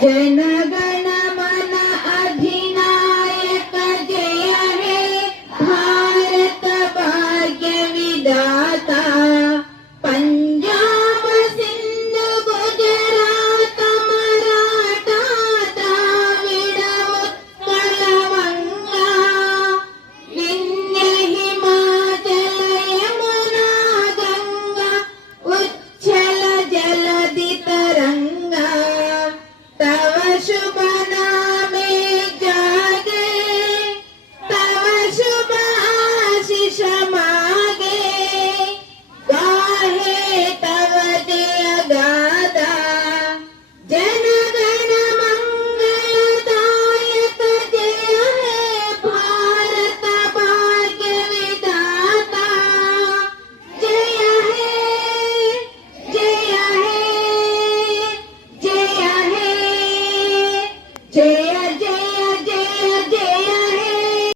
जनगण मन अधिनायक जय हे भारत भाग्य विधाता पंजाब सिंध गुजरात मराठा द्राविड उत्कल वंगा विंध्य हिमाचल यमुना गंगा उच्छल जलधि तरंगा तव शुभ